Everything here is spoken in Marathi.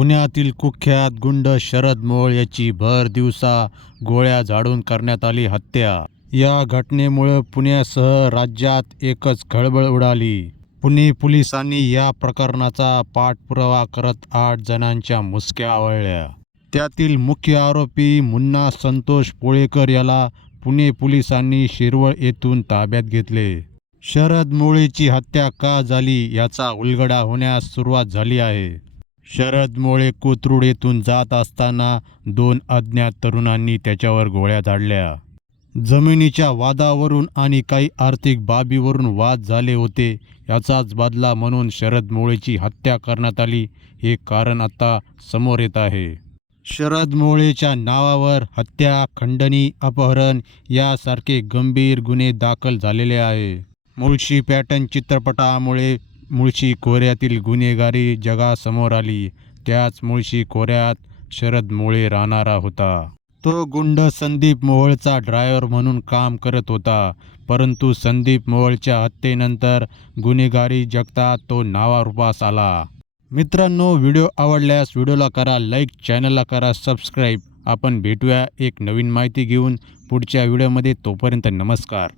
पुण्यातील कुख्यात गुंड शरद मोळ याची भर दिवसा गोळ्या झाडून करण्यात आली हत्या. या घटनेमुळं पुण्यासह राज्यात एकच खळबळ उडाली. पुणे पोलिसांनी या प्रकरणाचा पाठपुरावा करत आठ जणांच्या मुसक्या आवळल्या. त्यातील मुख्य आरोपी मुन्ना संतोष पोळेकर याला पुणे पोलिसांनी शिरवळ येथून ताब्यात घेतले. शरद मोळेची हत्या का झाली याचा उलगडा होण्यास सुरुवात झाली आहे. शरद मोळे कोथरूड येथून जात असताना दोन अज्ञात तरुणांनी त्याच्यावर गोळ्या झाडल्या. जमिनीच्या वादावरून आणि काही आर्थिक बाबीवरून वाद झाले होते याचाच बदला म्हणून शरद मोळेची हत्या करण्यात आली हे कारण आता समोर येत आहे. शरद मोळेच्या नावावर हत्या खंडणी अपहरण यासारखे गंभीर गुन्हे दाखल झालेले आहे. मुळशी पॅटर्न चित्रपटामुळे मुळशी खोऱ्यातील गुन्हेगारी जगासमोर आली. त्याच मुळशी खोऱ्यात शरद मोळे राहणारा होता. तो गुंड संदीप मोहोळचा ड्रायव्हर म्हणून काम करत होता. परंतु संदीप मोहोळच्या हत्येनंतर गुन्हेगारी जगतात तो नावारूपास आला. मित्रांनो व्हिडिओ आवडल्यास व्हिडिओला करा लाईक चॅनलला करा सबस्क्राईब. आपण भेटूया एक नवीन माहिती घेऊन पुढच्या व्हिडिओमध्ये. तोपर्यंत नमस्कार.